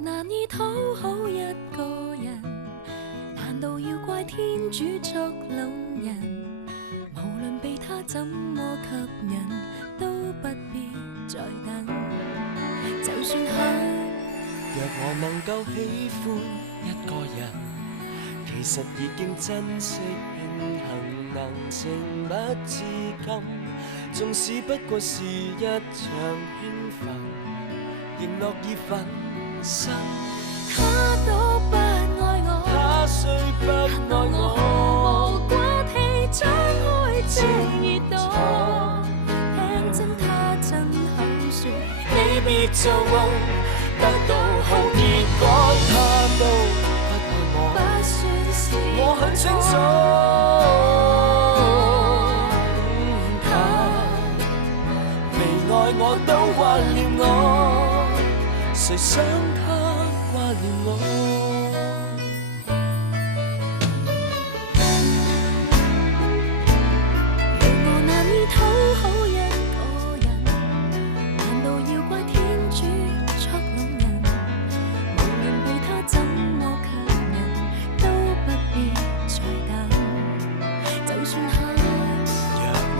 何難以討好一個人？難道要怪天主作弄人？無論被他怎麼吸引，都不必再等。就算若我能夠喜歡一個人，其實已經珍惜慶幸能情不自禁，縱使不過是一場興奮，仍樂意分身。他都不愛我，他雖不愛我，無骨氣張開這耳朵，聽真他真口說，你別做夢，得到好結果。他都不愛我，不算是我很清楚。他未愛我都懷念我，誰想他掛念我？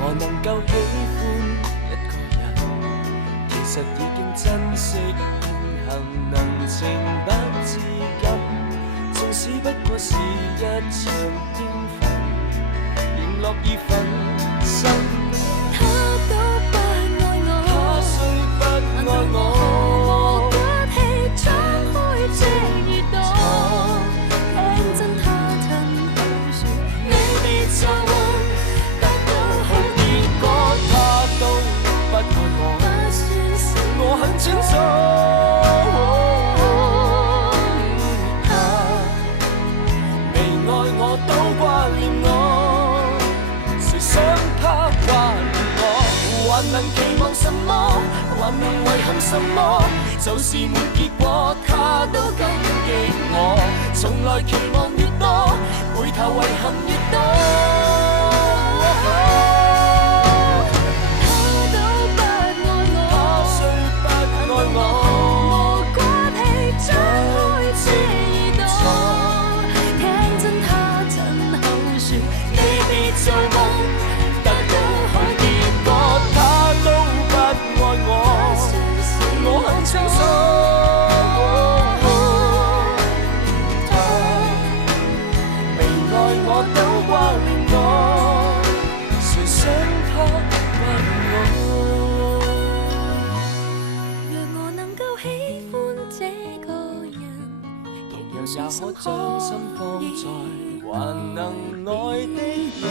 我能夠喜歡一個人，其實已經珍惜慶幸能情不自禁，縱使不過是一場興奮，仍樂意分身。他都不愛我，他雖不愛我，無骨氣張開這耳朵，聽真他親口說，你別做夢。我很清楚，他未愛我都掛念我，誰想他掛念我？還能期望什麼？還能遺憾什麼？就是沒結果，他都感激我。從來期望越多，回頭遺憾越多。無骨氣張開這耳朵，聽真他親口說，你別做夢，得到好結果。他都不愛我，我很清楚。他未愛我都掛念我，誰想他掛念我？也可將心放在還能愛的人。